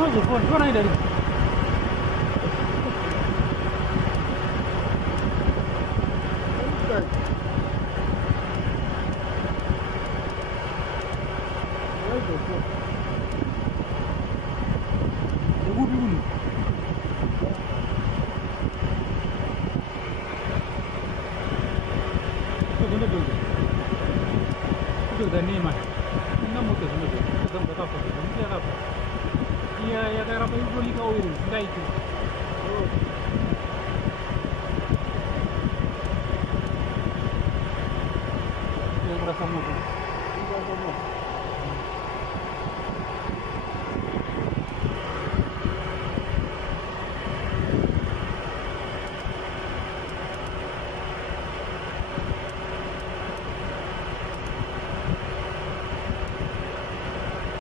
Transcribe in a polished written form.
Aduh, phone ini dari. Da Neymar. Não muito assim, mas não botar foto. Não era para. E a era para eu ligar o ele, daí que. Eu abraço muito.